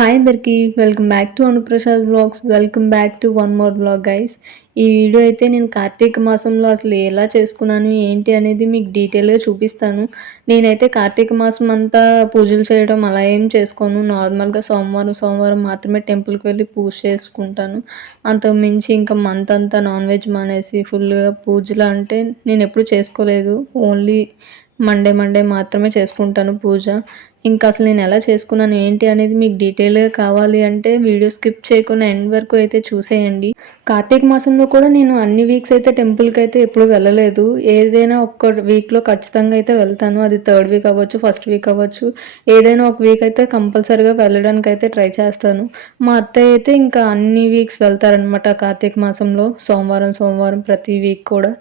Hi అందరికి welcome back to Anuprasad vlogs. Welcome back to one more vlog guys. ఈ video అయితే నేను కార్తీక మాసంలో అసలు ఎలా చేసుకున్నాను ఏంటి అనేది మీకు డీటెయిల్గా చూపిస్తాను. నేనైతే కార్తీక మాసం అంతా పూజలు చేయడం అలా ఏం చేసుకోను. నార్మల్గా సోమవారం మాత్రమే టెంపుల్కి వెళ్ళి పూజ చేసుకుంటాను. అంతకు మించి ఇంకా మంత్ అంతా నాన్ వెజ్ మానేసి ఫుల్గా పూజలు అంటే నేను ఎప్పుడు చేసుకోలేదు. ఓన్లీ మండే మాత్రమే చేసుకుంటాను పూజ. ఇంకా అసలు నేను ఎలా చేసుకున్నాను ఏంటి అనేది మీకు డీటెయిల్గా కావాలి అంటే వీడియో స్కిప్ చేయకుండా ఎండ్ వరకు అయితే చూసేయండి. కార్తీక మాసంలో కూడా నేను అన్ని వీక్స్ అయితే టెంపుల్కి అయితే ఎప్పుడు వెళ్ళలేదు. ఏదైనా ఒక్క వీక్లో ఖచ్చితంగా అయితే వెళ్తాను. అది థర్డ్ వీక్ అవ్వచ్చు, ఫస్ట్ వీక్ అవ్వచ్చు, ఏదైనా ఒక వీక్ అయితే కంపల్సరీగా వెళ్ళడానికి అయితే ట్రై చేస్తాను. మా అత్తయ్య అయితే ఇంకా అన్ని వీక్స్ వెళ్తారనమాట కార్తీక మాసంలో. సోమవారం ప్రతి వీక్ కూడా.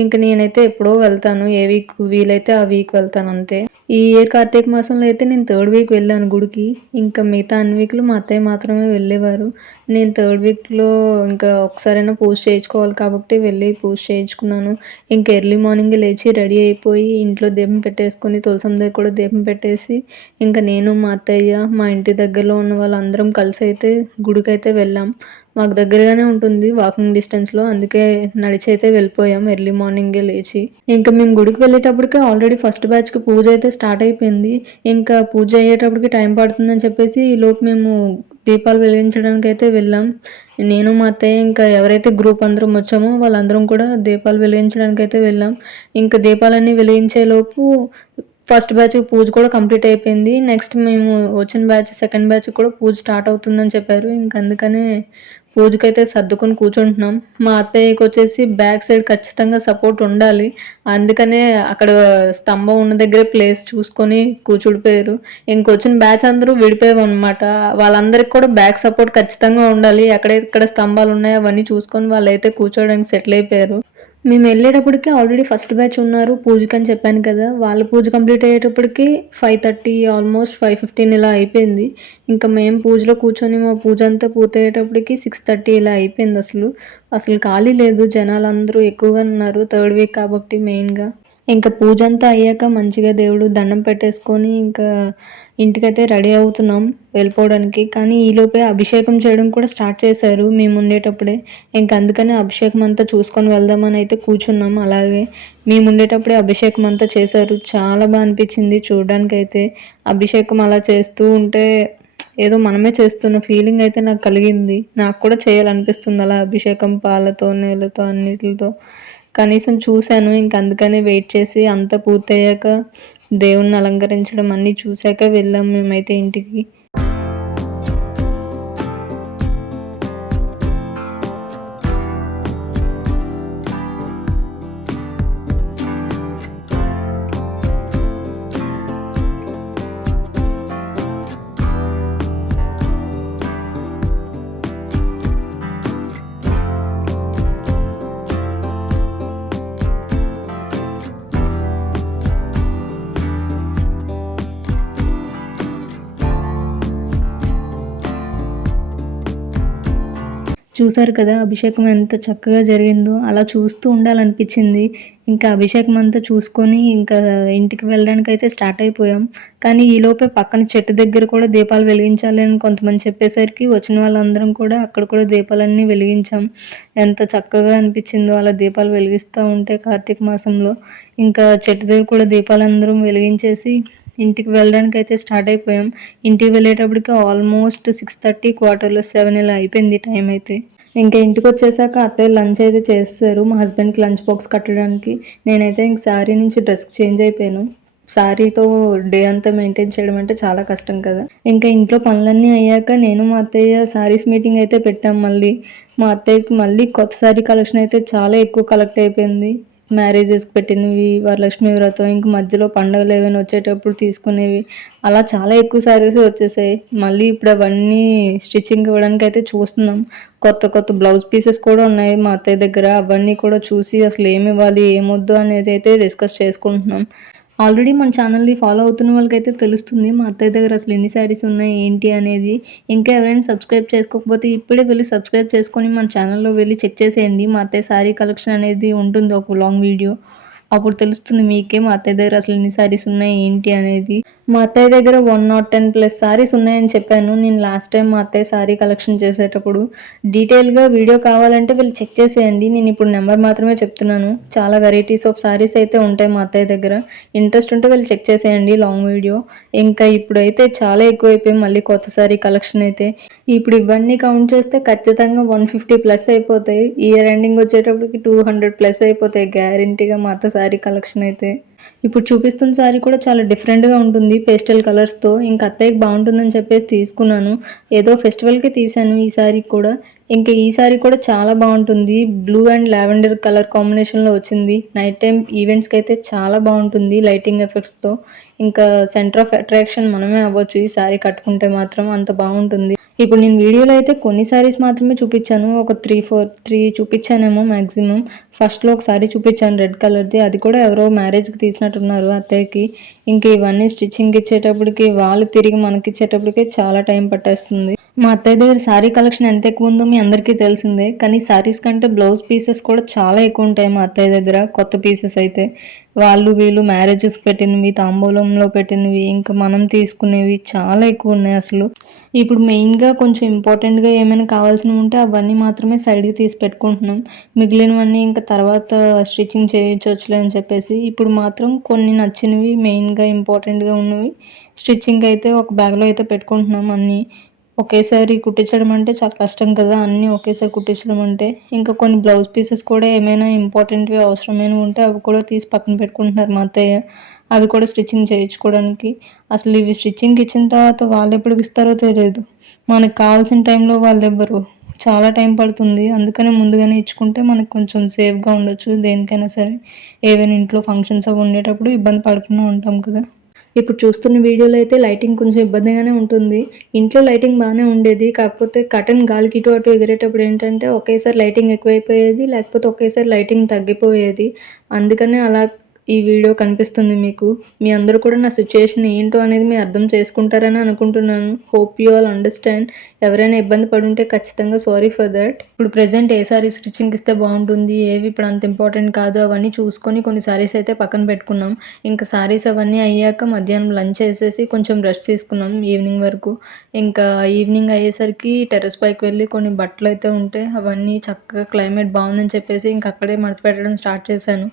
ఇంక నేనైతే ఎప్పుడో వెళ్తాను. ఏ వీక్ వీలైతే ఆ వీక్ వెళ్తాను అంతే. ఈ ఇయర్ కార్తీక మాసంలో అయితే నేను థర్డ్ వీక్ వెళ్ళాను గుడికి. ఇంకా మిగతా అన్ని వీక్లు మా అత్తయ్య మాత్రమే వెళ్ళేవారు. నేను థర్డ్ వీక్లో ఇంకా ఒకసారైనా పూజ చేయించుకోవాలి కాబట్టి వెళ్ళి పూజ చేయించుకున్నాను. ఇంకా ఎర్లీ మార్నింగ్ లేచి రెడీ అయిపోయి ఇంట్లో దీపం పెట్టేసుకొని తులసం దగ్గర కూడా దీపం పెట్టేసి ఇంకా నేను మా అత్తయ్య మా ఇంటి దగ్గరలో ఉన్న వాళ్ళందరం కలిసి అయితే గుడికి అయితే వెళ్ళాం. మాకు దగ్గరగానే ఉంటుంది వాకింగ్ డిస్టెన్స్లో. అందుకే నడిచి అయితే వెళ్ళిపోయాం ఎర్లీ మార్నింగే లేచి. ఇంకా మేము గుడికి వెళ్ళేటప్పటికే ఆల్రెడీ ఫస్ట్ బ్యాచ్కి పూజ అయితే స్టార్ట్ అయిపోయింది. ఇంకా పూజ అయ్యేటప్పటికి టైం పడుతుందని చెప్పేసి ఈలోపు మేము దీపాలు వెలిగించడానికి అయితే వెళ్ళాం. నేను మా అత్తయ్య ఇంకా ఎవరైతే గ్రూప్ అందరం వచ్చామో వాళ్ళందరం కూడా దీపాలు వెలిగించడానికి అయితే వెళ్ళాం. ఇంకా దీపాలన్నీ వెలిగించేలోపు ఫస్ట్ బ్యాచ్ పూజ కూడా కంప్లీట్ అయిపోయింది. నెక్స్ట్ మేము వచ్చిన బ్యాచ్ సెకండ్ బ్యాచ్ కూడా పూజ స్టార్ట్ అవుతుందని చెప్పారు. ఇంకా అందుకనే పూజకైతే సర్దుకొని కూర్చుంటున్నాం. మా అత్తయ్యకి వచ్చేసి బ్యాక్ సైడ్ ఖచ్చితంగా సపోర్ట్ ఉండాలి. అందుకనే అక్కడ స్తంభం ఉన్న దగ్గరే ప్లేస్ చూసుకొని కూర్చుడిపోయారు. ఇంకొచ్చిన బ్యాచ్ అందరూ విడిపోయాం అనమాట. వాళ్ళందరికీ కూడా బ్యాక్ సపోర్ట్ ఖచ్చితంగా ఉండాలి. ఎక్కడెక్కడ స్తంభాలు ఉన్నాయో అవన్నీ చూసుకొని వాళ్ళైతే కూర్చోడానికి సెటిల్ అయిపోయారు. మేము వెళ్ళేటప్పటికి ఆల్రెడీ ఫస్ట్ బ్యాచ్ ఉన్నారు పూజకని చెప్పాను కదా. వాళ్ళ పూజ కంప్లీట్ అయ్యేటప్పటికి 5:30 ఆల్మోస్ట్ 5:15 ఇలా అయిపోయింది. ఇంకా మేము పూజలో కూర్చొని మా పూజ అంతా పూర్తయ్యేటప్పటికి 6:30 ఇలా అయిపోయింది. అసలు ఖాళీ లేదు. జనాలందరూ ఎక్కువగా ఉన్నారు థర్డ్ వీక్ కాబట్టి మెయిన్గా. ఇంకా పూజ అంతా అయ్యాక మంచిగా దేవుడు దండం పెట్టేసుకొని ఇంకా ఇంటికైతే రెడీ అవుతున్నాం వెళ్ళిపోవడానికి. కానీ ఈలోపే అభిషేకం చేయడం కూడా స్టార్ట్ చేశారు మేము ఉండేటప్పుడే. ఇంకా అందుకని అభిషేకం అంతా చూసుకొని వెళ్దామని అయితే కూర్చున్నాం. అలాగే మేము ఉండేటప్పుడే అభిషేకం అంతా చేశారు. చాలా బాగా అనిపించింది చూడడానికైతే. అభిషేకం అలా చేస్తూ ఉంటే ఏదో మనమే చేస్తున్న ఫీలింగ్ అయితే నాకు కలిగింది. నాకు కూడా చేయాలనిపిస్తుంది అలా అభిషేకం పాలతో నీళ్ళతో అన్నిటితో. కనీసం చూశాను. ఇంక అందుకనే వెయిట్ చేసి అంతా పూర్తయ్యాక దేవుణ్ణి అలంకరించడం అన్నీ చూశాక వెళ్ళాం మేమైతే ఇంటికి. చూసారు కదా అభిషేకం ఎంత చక్కగా జరిగిందో. అలా చూస్తూ ఉండాలనిపించింది. ఇంకా అభిషేకం అంతా చూసుకొని ఇంకా ఇంటికి వెళ్ళడానికి అయితే స్టార్ట్ అయిపోయాం. కానీ ఈలోపే పక్కన చెట్టు దగ్గర కూడా దీపాలు వెలిగించాలి అని కొంతమంది చెప్పేసరికి వచ్చిన వాళ్ళందరం కూడా అక్కడ కూడా దీపాలన్నీ వెలిగించాం. ఎంత చక్కగా అనిపించిందో అలా దీపాలు వెలిగిస్తూ ఉంటే కార్తీక మాసంలో. ఇంకా చెట్టు దగ్గర కూడా దీపాలందరం వెలిగించేసి ఇంటికి వెళ్ళడానికి అయితే స్టార్ట్ అయిపోయాం. ఇంటికి వెళ్ళేటప్పటికి ఆల్మోస్ట్ 6:30 7 ఇలా అయిపోయింది టైం అయితే. ఇంకా ఇంటికి వచ్చేసాక అత్తయ్య లంచ్ అయితే చేస్తారు మా హస్బెండ్కి లంచ్ బాక్స్ కట్టడానికి. నేనైతే ఇంక శారీ నుంచి డ్రెస్కి చేంజ్ అయిపోయాను. శారీతో డే అంతా మెయింటైన్ చేయడం అంటే చాలా కష్టం కదా. ఇంకా ఇంట్లో పనులన్నీ అయ్యాక నేను మా అత్తయ్య శారీస్ మీటింగ్ అయితే పెట్టాం. మళ్ళీ మా అత్తయ్యకి మళ్ళీ కొత్త శారీ కలెక్షన్ అయితే చాలా ఎక్కువ కలెక్ట్ అయిపోయింది. మ్యారేజెస్కి పెట్టినవి, వరలక్ష్మి వ్రతం, ఇంక మధ్యలో పండుగలు ఏమైనా వచ్చేటప్పుడు తీసుకునేవి, అలా చాలా ఎక్కువ శారీస్ వచ్చేసాయి. మళ్ళీ ఇప్పుడు అవన్నీ స్టిచ్చింగ్ ఇవ్వడానికి అయితే చూస్తున్నాం. కొత్త బ్లౌజ్ పీసెస్ కూడా ఉన్నాయి మా అత్తయ్య దగ్గర. అవన్నీ కూడా చూసి అసలు ఏమి ఇవ్వాలి ఏమొద్దు అనేది అయితే డిస్కస్ చేసుకుంటున్నాం. ఆల్రెడీ మన ఛానల్ని ఫాలో అవుతున్న వాళ్ళకైతే తెలుస్తుంది మా అత్తయ్య దగ్గర అసలు ఎన్ని శారీస్ ఉన్నాయి ఏంటి అనేది. ఇంకా ఎవరైనా సబ్స్క్రైబ్ చేసుకోకపోతే ఇప్పుడే వెళ్ళి సబ్స్క్రైబ్ చేసుకొని మన ఛానల్లో వెళ్ళి చెక్ చేసేయండి. మా అత్తయ్య శారీ కలెక్షన్ అనేది ఉంటుంది ఒక లాంగ్ వీడియో. అప్పుడు తెలుస్తుంది మీకే మా అత్తయ్య దగ్గర అసలు ఎన్ని శారీస్ ఉన్నాయి ఏంటి అనేది. మా అత్తయ్య దగ్గర 110+ సారీస్ ఉన్నాయని చెప్పాను నేను లాస్ట్ టైం మా అత్తయ్య సారీ కలెక్షన్ చేసేటప్పుడు. డీటెయిల్‌గా వీడియో కావాలంటే వెళ్ళి చెక్ చేసేయండి. నేను ఇప్పుడు నెంబర్ మాత్రమే చెప్తున్నాను. చాలా వెరైటీస్ ఆఫ్ సారీస్ అయితే ఉంటాయి మా అత్తయ్య దగ్గర. ఇంట్రెస్ట్ ఉంటే వెళ్ళి చెక్ చేసేయండి లాంగ్ వీడియో. ఇంకా ఇప్పుడైతే చాలా ఎక్కువైపోయాయి మళ్ళీ కొత్త సారీ కలెక్షన్ అయితే. ఇప్పుడు ఇవన్నీ కౌంట్ చేస్తే ఖచ్చితంగా 150+ అయిపోతాయి. ఇయర్ ఎండింగ్ వచ్చేటప్పటికి 200+ అయిపోతాయి గ్యారంటీగా మా అత్త సారీ కలెక్షన్ అయితే. ఇప్పుడు చూపిస్తున్న సారీ కూడా చాలా డిఫరెంట్‌గా ఉంటుంది పేస్టల్ కలర్స్‌తో. ఇంక అత్తయ్యకి బావుంటుందని చెప్పేసి తీసుకున్నాను. ఏదో ఫెస్టివల్‌కి తీశాను ఈ సారీ కూడా. ఇంక ఈ సారీ కూడా చాలా బావుంటుంది. బ్లూ అండ్ లావెండర్ కలర్ కాంబినేషన్‌లో వచ్చింది. నైట్ టైమ్ ఈవెంట్స్‌కైతే చాలా బావుంటుంది లైటింగ్ ఎఫెక్ట్స్‌తో. ఇంకా సెంటర్ ఆఫ్ అట్రాక్షన్ మనమే అవ్వచ్చు ఈ సారీ కట్టుకుంటే మాత్రం అంత బావుంటుంది. ఇప్పుడు నేను వీడియోలో అయితే కొన్ని సారీస్ మాత్రమే చూపించాను. ఒక 3 చూపించానేమో మాక్సిమం. ఫస్ట్‌లో ఒక సారీ చూపించాను రెడ్ కలర్‌ది. అది కూడా ఎవరో మ్యారేజ్‌కి తీసినట్టున్నారు అత్తయ్యకి. ఇంక ఇవన్నీ స్టిచ్చింగ్‌కి ఇచ్చేటప్పటికి వాళ్ళు తిరిగి మనకిచ్చేటప్పటికే చాలా టైం పట్టేస్తుంది. మా అత్తయ్య దగ్గర సారీ కలెక్షన్ ఎంత ఎక్కువ ఉందో మీ అందరికీ తెలిసిందే. కానీ సారీస్ కంటే బ్లౌజ్ పీసెస్ కూడా చాలా ఎక్కువ ఉంటాయి మా అత్తయ్య దగ్గర కొత్త పీసెస్ అయితే. వాళ్ళు వీళ్ళు మ్యారేజెస్‌కి పెట్టినవి, తాంబూలంలో పెట్టినవి, ఇంకా మనం తీసుకునేవి చాలా ఎక్కువ ఉన్నాయి అసలు. ఇప్పుడు మెయిన్‌గా కొంచెం ఇంపార్టెంట్‌గా ఏమైనా కావాల్సినవి ఉంటే అవన్నీ మాత్రమే సైడ్‌కి తీసి పెట్టుకుంటున్నాం. మిగిలినవన్నీ ఇంకా తర్వాత స్టిచ్చింగ్ చేయించొచ్చులే అని చెప్పేసి. ఇప్పుడు మాత్రం కొన్ని నచ్చినవి మెయిన్‌గా ఇంపార్టెంట్‌గా ఉన్నవి స్టిచ్చింగ్‌కి అయితే ఒక బ్యాగ్‌లో అయితే పెట్టుకుంటున్నాం అన్నీ. ఒకేసారి కుట్టించడం అంటే చాలా కష్టం కదా! అన్నీ ఒకేసారి కుట్టించడం అంటే. ఇంకా కొన్ని బ్లౌజ్ పీసెస్ కూడా ఏమైనా ఇంపార్టెంట్‌వి అవసరమైనవి ఉంటే అవి కూడా తీసి పక్కన పెట్టుకుంటున్నారు మా అత్తయ్య. అవి కూడా స్టిచ్చింగ్ చేయించుకోవడానికి. అసలు ఇవి స్టిచ్చింగ్‌కి ఇచ్చిన తర్వాత వాళ్ళెప్పటికి ఇస్తారో తెలీదు. మనకు కావాల్సిన టైంలో వాళ్ళివ్వరు. చాలా టైం పడుతుంది. అందుకనే ముందుగానే ఇచ్చుకుంటే మనకు కొంచెం సేఫ్‌గా ఉండొచ్చు దేనికైనా సరే. ఏవైనా ఇంట్లో ఫంక్షన్స్ అవి ఉండేటప్పుడు ఇబ్బంది పడకుండా ఉంటాం కదా! ఇప్పుడు చూస్తున్న వీడియోలో అయితే లైటింగ్ కొంచెం ఇబ్బందిగానే ఉంటుంది. ఇంట్లో లైటింగ్ బానే ఉండేది. కాకపోతే కర్టెన్ గాలికి ఇటు అటు ఎగిరేటప్పుడు ఏంటంటే ఒకేసారి లైటింగ్ ఎక్కువైపోయేది. లేకపోతే ఒకేసారి లైటింగ్ తగ్గిపోయేది. అందుకనే అలా ఈ వీడియో కనిపిస్తుంది మీకు. మీ అందరూ కూడా నా సిట్యుయేషన్ ఏంటో అనేది మీరు అర్థం చేసుకుంటారని అనుకుంటున్నాను. Hope you all understand. ఎవరైనా ఇబ్బంది పడుంటే ఖచ్చితంగా సారీ ఫర్ థట్. ఇప్పుడు ప్రెజెంట్ ఏ సారీ స్టిచ్చింగ్‌కి ఇస్తే బావుంటుంది, ఏవి ఇప్పుడు అంత ఇంపార్టెంట్ కాదు అవన్నీ చూసుకొని కొన్ని సారీస్ అయితే పక్కన పెట్టుకున్నాం. ఇంకా సారీస్ అవన్నీ అయ్యాక మధ్యాహ్నం లంచ్ చేసేసి కొంచెం రెస్ట్ తీసుకున్నాం ఈవినింగ్ వరకు. ఇంకా ఈవినింగ్ అయ్యేసరికి టెర్రస్ పైకి వెళ్ళి కొన్ని బట్టలైతే ఉంటే అవన్నీ చక్కగా క్లైమేట్ బావుందని చెప్పేసి ఇంక అక్కడే మడత పెట్టడం స్టార్ట్ చేశాను.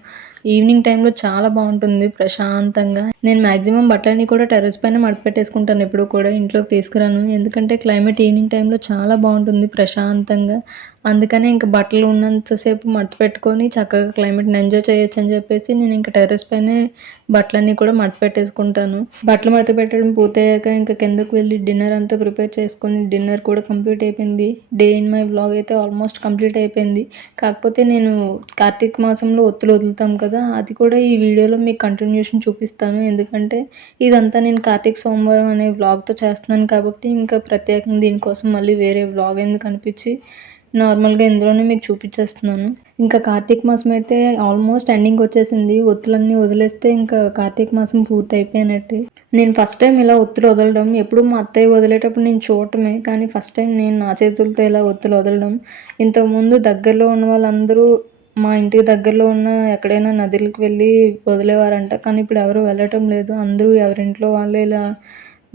ఈవినింగ్ టైంలో చాలా బావుంటుంది ప్రశాంతంగా. నేను మాక్సిమం బట్టలన్నీ కూడా టెర్రస్ పైన మడతపెట్టేసుకుంటాను ఎప్పుడూ కూడా. ఇంట్లోకి తీసుకురాను. ఎందుకంటే క్లైమేట్ ఈవినింగ్ టైంలో చాలా బావుంటుంది ప్రశాంతంగా. అందుకనే ఇంక బట్టలు ఉన్నంత సేపు మడత పెట్టుకొని చక్కగా క్లైమేట్‌ని ఎంజాయ్ చేయొచ్చని చెప్పేసి నేను ఇంక టెర్రస్ పైనే బట్టలన్నీ కూడా మడత పెట్టేసుకుంటాను. బట్టలు మడత పెట్టడం పూర్తయ్యాక ఇంక కిందకి వెళ్ళి డిన్నర్ అంతా ప్రిపేర్ చేసుకొని డిన్నర్ కూడా కంప్లీట్ అయిపోయింది. డే ఇన్ మై వ్లాగ్ అయితే ఆల్మోస్ట్ కంప్లీట్ అయిపోయింది. కాకపోతే నేను కార్తీక మాసంలో ఒత్తులు వదులుతాం కదా! అది కూడా ఈ వీడియోలో మీకు కంటిన్యూషన్ చూపిస్తాను. ఎందుకంటే ఇదంతా నేను కార్తీక సోమవారం అనే వ్లాగ్‌తో చేస్తున్నాను కాబట్టి ఇంకా ప్రత్యేకంగా దీనికోసం మళ్ళీ వేరే వ్లాగ్ ఎందుకు అనిపించి నార్మల్‌గా ఇందులోనే మీకు చూపించేస్తున్నాను. ఇంకా కార్తీక మాసం అయితే ఆల్మోస్ట్ ఎండింగ్‌కొచ్చేసింది. ఒత్తులన్నీ వదిలేస్తే ఇంకా కార్తీక మాసం పూర్తయిపోయినట్టే. నేను ఫస్ట్ టైం ఇలా ఒత్తులు వదలడం ఎప్పుడు మా అత్తయ్య వదిలేటప్పుడు నేను చూడటమే. కానీ ఫస్ట్ టైం నేను నా చేతులతో ఇలా ఒత్తులు వదలడం. ఇంతకుముందు దగ్గరలో ఉన్న వాళ్ళందరూ మా ఇంటికి దగ్గరలో ఉన్న ఎక్కడైనా నదులకి వెళ్ళి వదిలేవారంట. కానీ ఇప్పుడు ఎవరు వెళ్ళటం లేదు. అందరూ ఎవరింట్లో వాళ్ళే ఇలా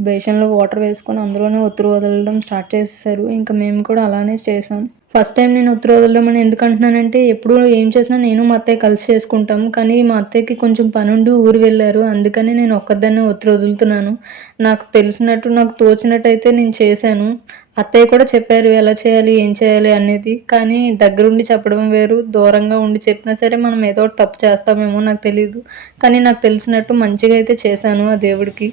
బేషన్‌లో వాటర్ వేసుకొని అందులోనే ఒత్తులు వదలడం స్టార్ట్ చేసేసారు. ఇంక మేము కూడా అలానే చేసాం. ఫస్ట్ టైం నేను ఒత్తులు వదలడం అని ఎందుకంటున్నానంటే ఎప్పుడు ఏం చేసినా నేను మా అత్తయ్య కలిసి చేసుకుంటాం. కానీ మా అత్తయ్యకి కొంచెం పనుండి ఊరు వెళ్లారు. అందుకని నేను ఒక్కదాన్నే ఒత్తులు వదులుతున్నాను. నాకు తెలిసినట్టు నాకు తోచినట్టయితే నేను చేశాను. అత్తయ్య కూడా చెప్పారు ఎలా చేయాలి, ఏం చేయాలి అనేది. కానీ దగ్గరుండి చెప్పడం వేరు, దూరంగా ఉండి చెప్పినా సరే మనం ఏదో ఒకటి తప్పు చేస్తామేమో నాకు తెలీదు. కానీ నాకు తెలిసినట్టు మంచిగా అయితే చేశాను ఆ దేవుడికి.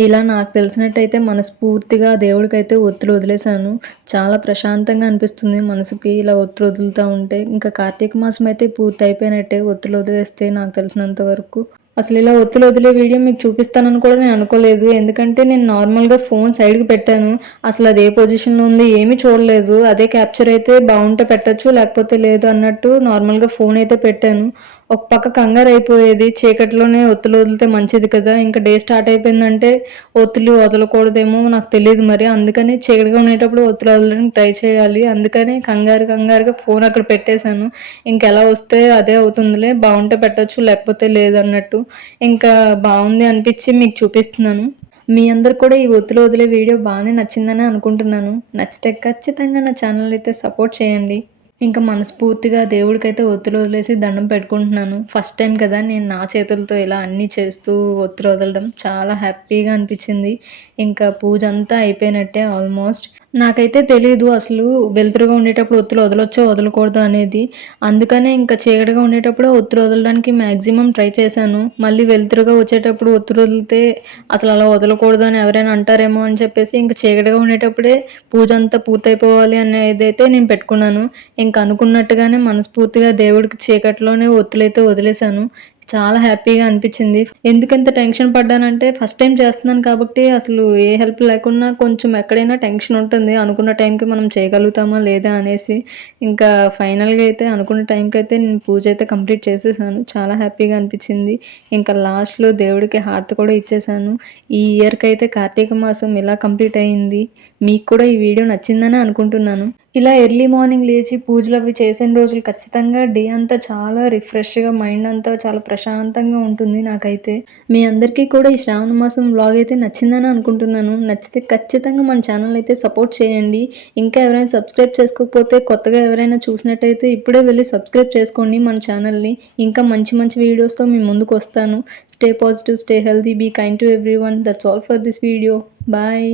ఇలా నాకు తెలిసినట్టయితే మనస్ఫూర్తిగా దేవుడికైతే ఒత్తులు వదిలేసాను. చాలా ప్రశాంతంగా అనిపిస్తుంది మనసుకి ఇలా ఒత్తులు వదులుతా ఉంటే. ఇంకా కార్తీక మాసం అయితే పూర్తి అయిపోయినట్టే ఒత్తులు వదిలేస్తే నాకు తెలిసినంత వరకు. అసలిలా ఒత్తులు వదిలే వీడియో మీకు చూపిస్తానని కూడా నేను అనుకోలేదు. ఎందుకంటే నేను నార్మల్‌గా ఫోన్ సైడ్‌కి పెట్టాను. అసలది ఏ పొజిషన్‌లో ఉంది ఏమీ చూడలేదు. అదే క్యాప్చర్ అయితే బావుంటే పెట్టొచ్చు, లేకపోతే లేదు అన్నట్టు నార్మల్‌గా ఫోన్ అయితే పెట్టాను. ఒక పక్క కంగారైపోయేది. చీకట్లోనే ఒత్తులు వదిలితే మంచిది కదా! ఇంక డే స్టార్ట్ అయిపోయిందంటే ఒత్తులు వదలకూడదేమో నాకు తెలీదు మరి. అందుకని చీకటిగా ఉండేటప్పుడు ఒత్తులు వదలడానికి ట్రై చేయాలి. అందుకని కంగారుగా ఫోన్ అక్కడ పెట్టేశాను. ఇంకెలా వస్తే అదే అవుతుందిలే. బావుంటే పెట్టొచ్చు, లేకపోతే లేదన్నట్టు. ఇంకా బావుంది అనిపిచ్చి మీకు చూపిస్తున్నాను. మీ అందరికి కూడా ఈ ఒత్తులు వదిలే వీడియో బానే నచ్చిందనే అనుకుంటున్నాను. నచ్చితే ఖచ్చితంగా నా ఛానల్ అయితే సపోర్ట్ చేయండి. ఇంకా మనస్ఫూర్తిగా దేవుడికైతే ఒత్తులు వదిలేసి దండం పెట్టుకుంటున్నాను. ఫస్ట్ టైం కదా నేను నా చేతులతో ఇలా అన్నీ చేస్తూ ఒత్తులు వదలడం చాలా హ్యాపీగా అనిపించింది. ఇంకా పూజ అంతా అయిపోయినట్టే ఆల్మోస్ట్. నాకైతే తెలీదు అసలు వెలుతురుగా ఉండేటప్పుడు ఒత్తులు వదలొచ్చో వదలకూడదో అనేది. అందుకనే ఇంకా చీకటిగా ఉండేటప్పుడే ఒత్తులు వదలడానికి మాక్సిమం ట్రై చేశాను. మళ్ళీ వెలుతురుగా వచ్చేటప్పుడు ఒత్తులు వదిలితే అసలు అలా వదలకూడదు అని ఎవరైనా అంటారేమో అని చెప్పేసి ఇంక చీకటిగా ఉండేటప్పుడే పూజ అంతా పూర్తయిపోవాలి అనేదైతే నేను పెట్టుకున్నాను. ఇంక అనుకున్నట్టుగానే మనస్ఫూర్తిగా దేవుడికి చీకటిలోనే ఒత్తులైతే వదిలేశాను. చాలా హ్యాపీగా అనిపిచ్చింది. ఎందుకింత టెన్షన్ పడ్డానంటే ఫస్ట్ టైమ్ చేస్తున్నాను కాబట్టి అసలు ఏ హెల్ప్ లేకున్నా కొంచెం ఎక్కడైనా టెన్షన్ ఉంటుంది. అనుకున్న టైంకి మనం చేయగలుగుతామా లేదా అనేసి. ఇంకా ఫైనల్‌గా అయితే అనుకున్న టైంకైతే నేను పూజ అయితే కంప్లీట్ చేసేసాను. చాలా హ్యాపీగా అనిపిచ్చింది. ఇంకా లాస్ట్‌లో దేవుడికి హారతి కూడా ఇచ్చేసాను. ఈ ఇయర్‌కైతే కార్తీక మాసం ఇలా కంప్లీట్ అయింది. మీకు కూడా ఈ వీడియో నచ్చిందనే అనుకుంటున్నాను. ఇలా ఎర్లీ మార్నింగ్ లేచి పూజలవి చేసిన రోజులు ఖచ్చితంగా డే అంతా చాలా రిఫ్రెష్‌గా మైండ్ అంతా చాలా ప్రశాంతంగా ఉంటుంది నాకైతే. మీ అందరికీ కూడా ఈ శ్రావణ మాసం వ్లాగ్ అయితే నచ్చిందని అనుకుంటున్నాను. నచ్చితే ఖచ్చితంగా మన ఛానల్ అయితే సపోర్ట్ చేయండి. ఇంకా ఎవరైనా సబ్స్క్రైబ్ చేసుకోకపోతే కొత్తగా ఎవరైనా చూసినట్టయితే ఇప్పుడే వెళ్లి సబ్స్క్రైబ్ చేసుకోండి మన ఛానల్‌ని. ఇంకా మంచి మంచి వీడియోస్‌తో మీ ముందుకొస్తాను. Stay positive, stay healthy, be kind to everyone. That's all for this video. Bye.